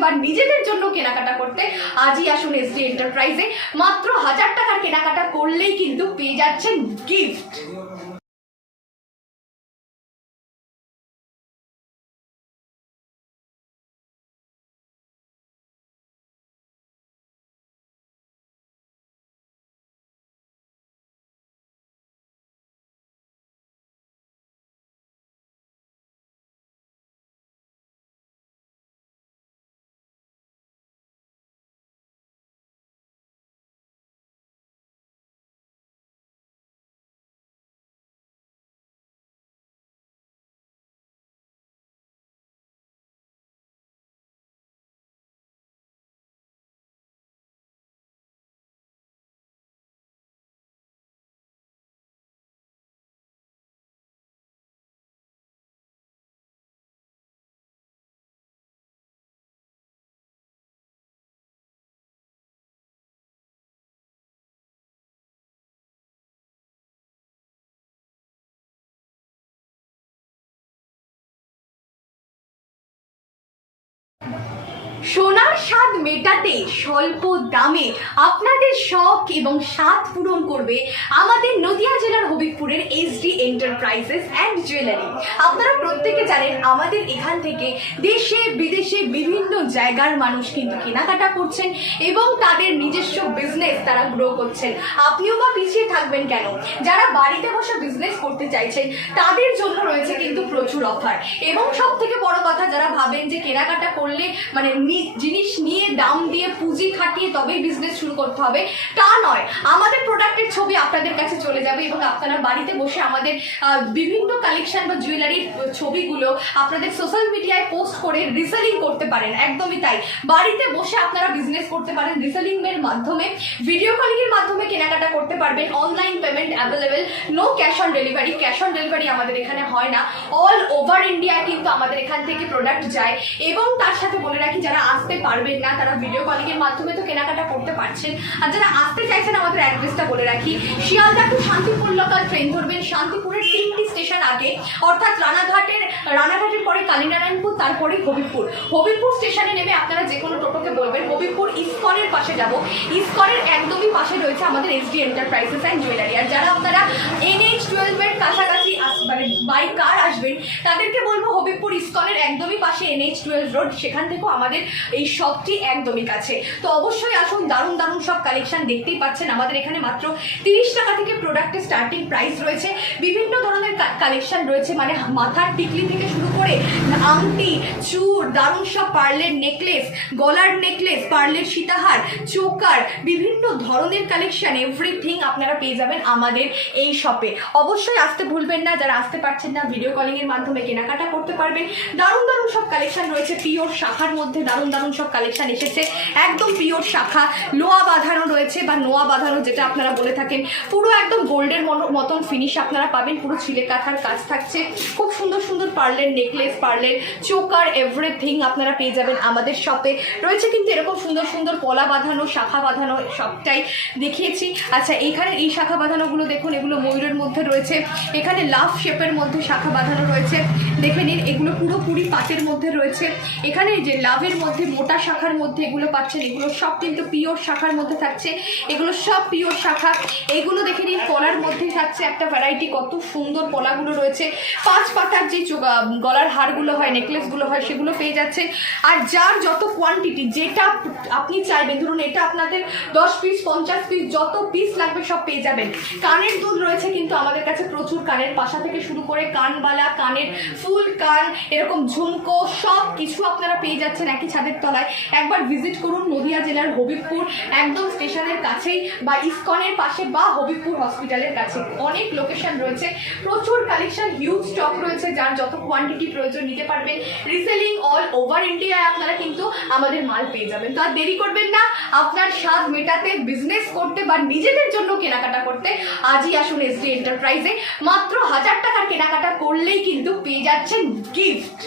বা নিজেদের জন্য কেনাকাটা করতে আজই আসুন এসডি এন্টারপ্রাইজে মাত্র হাজার টাকার কেনাকাটা করলেই কিন্তু পেয়ে যাচ্ছেন গিফট সোনার স্বাদ মেটাতে স্বল্প দামে আপনাদের শখ এবং স্বাদ পূরণ করবে আমাদের নদিয়া জেলার হবিবপুরের এসডি এন্টারপ্রাইজেস অ্যান্ড জুয়েলারি আপনারা প্রত্যেকে জানেন, আমাদের এখান থেকে দেশে বিদেশে বিভিন্ন জায়গার মানুষ কিন্তু কেনাকাটা করছেন এবং তাদের নিজস্ব বিজনেস তারা গ্রো করছেন। আপনিও বা পিছিয়ে থাকবেন কেন? যারা বাড়িতে বসে বিজনেস করতে চাইছেন, তাদের জন্য রয়েছে কিন্তু প্রচুর অফার এবং সব থেকে বড় কথা, যারা ভাবেন যে কেনাকাটা করলে মানে জিনিস নিয়ে দাম দিয়ে পুঁজি খাটিয়ে তবেই বিজনেস শুরু করতে হবে। তা নয়, আমাদের প্রোডাক্টের ছবি আপনাদের কাছে চলে যাবে এবং আপনারা বাড়িতে বসে আমাদের বিভিন্ন কালেকশন বা জুয়েলারির ছবিগুলো আপনাদের সোশ্যাল মিডিয়ায় পোস্ট করে রিসেলিং করতে পারেন, একদমই তাই। বাড়িতে বসে আপনারা বিজনেস করতে পারেন রিসেলিং এর মাধ্যমে। ভিডিও কলিং এর মাধ্যমে কেনাকাটা করতে পারবেন online payment available no cash on delivery cash on delivery আমাদের এখানে হয় না। অল ওভার ইন্ডিয়া কিন্তু আমাদের এখান থেকে প্রোডাক্ট যায় এবং তার সাথে বলে রাখি, যারা আসতে পারবেন না, তারা ভিডিও কলিং এর মাধ্যমে তো কেনাকাটা করতে পারছেন। আর যারা আসতে চাইছেন, আমাদের অ্যাড্রেসটা বলে রাখি। Sealdah to Shantipur local train ধরবেন। শান্তিপুরের তিনটি স্টেশন আগে, অর্থাৎ রানাঘাটের রানাঘাটের পরে কালীনারায়ণপুর, তারপরে হবিবপুর। হবিবপুর স্টেশনে নেমে আপনারা যে কোনো টোটোকে বলবেন। হবিবপুর ইস্কনের পাশে যাব। ইস্কনের একদমই পাশে রয়েছে আমাদের এসডি এন্টারপ্রাইজেস অ্যান্ড জুয়েলারি। আর যারা আপনারা এনএইচ টুয়েলভের কাছাকাছি মানে বাই কার আসবেন, তাদেরকে বলব হবিবপুর ইস্কনের একদমই পাশে এনএইচ টুয়েলভ রোড। সেখান থেকেও আমাদের এই শপটি একদমই কাছে। তো অবশ্যই আসুন, দারুণ দারুণ সব কালেকশন দেখতেই পাচ্ছেন। আমাদের এখানে মাত্র তিরিশ টাকা থেকে প্রোডাক্টের স্টার্টিং প্রাইস রয়েছে। বিভিন্ন ধরনের কালেকশন রয়েছে। মানে মাথার টিকলি থেকে শুরু করে আংটি, চুর, দারুণ সব পার্লের নেকলেস, গলার নেকলেস, পার্লের সীতাহার, চোকার, বিভিন্ন ধরনের কালেকশন এভরিথিং আপনারা পেয়ে যাবেন আমাদের এই শপে অবশ্যই আসতে ভুলবেন না, যারা আসতে পারছেন না ভিডিও কলিং এর মাধ্যমে কেনাকাটা করতে পারবেন। দারুণ দারুণ সব কালেকশন রয়েছে, পিওর শাখার মধ্যে দারুণ দারুণ সব কালেকশন এসেছে। একদম পিওর শাখা, লোয়া বাঁধানো রয়েছে বা নোয়া বাঁধানো, যেটা আপনারা বলে থাকেন। পুরো একদম গোল্ডের মতন ফিনিশ আপনারা পাবেন, পুরো ছিলে কাঁথার কাজ থাকছে। খুব সুন্দর সুন্দর পার্লের নেকলেস, পার্লের চোকার এভরিথিং আপনারা পেয়ে যাবেন আমাদের শপে। রয়েছে কিন্তু এরকম সুন্দর সুন্দর পলা বাঁধানো, শাখা বাঁধানো, সবটাই দেখিয়েছি। আচ্ছা এখানে এই শাখা বাঁধানোগুলো দেখুন, এগুলো ময়ূরের মধ্যে রয়েছে। এখানে লাভ শেপের মধ্যে শাখা বাঁধানো রয়েছে। দেখে নিন, এগুলো পুরোপুরি পাতের মধ্যে রয়েছে। এখানে যে লাভের মধ্যে, মোটা শাখার মধ্যে এগুলো পাচ্ছেন, এগুলো সব কিন্তু পিওর শাখার মধ্যে থাকছে। এগুলো সব পিওর শাখা। এগুলো দেখে নিন, পলার মধ্যে থাকছে একটা ভ্যারাইটি কত সুন্দর পলাগুলো রয়েছে। পাঁচ পাতার যে চোগা- গলার হারগুলো হয়, নেকলেসগুলো হয়, সেগুলো পেয়ে যাচ্ছে আর যার যত কোয়ান্টিটি যেটা আপনি চাইবেন, ধরুন এটা আপনাদের দশ পিস পঞ্চাশ পিস যত পিস লাগবে সব পেয়ে যাবেন। কানের দুল রয়েছে কিন্তু আমাদের কাছে প্রচুর কানের পাশা থেকে শুরু করে কানবালা, কানের ফুল কান, এরকম ঝুমকো, সব কিছু আপনারা পেয়ে যাচ্ছেন একই ছাদের তলায়। একবার ভিজিট করুন নদিয়া জেলার হবিবপুর, একদম স্টেশনের কাছেই বা ইস্কনের পাশে বা হবিবপুর হসপিটালের কাছে। অনেক লোকেশন রয়েছে। প্রচুর কালেকশন হিউজ স্টক রয়েছে, যার যত কোয়ান্টিটি প্রয়োজন নিতে পারবেন। রিসেলিং অল ওভার ইন্ডিয়ায় আপনারা কিন্তু আমাদের মাল পেয়ে যাবেন। তো আর দেরি করবেন না, আপনার স্বাদ মেটাতে বিজনেস করতে বা নিজেদের জন্য কেনাকাটা করতে আজই আসুন এস ডি এন্টারপ্রাইজে মাত্র হাজার টাকার কেনাকাটা করলেই কিন্তু পেয়ে যাচ্ছেন গিফট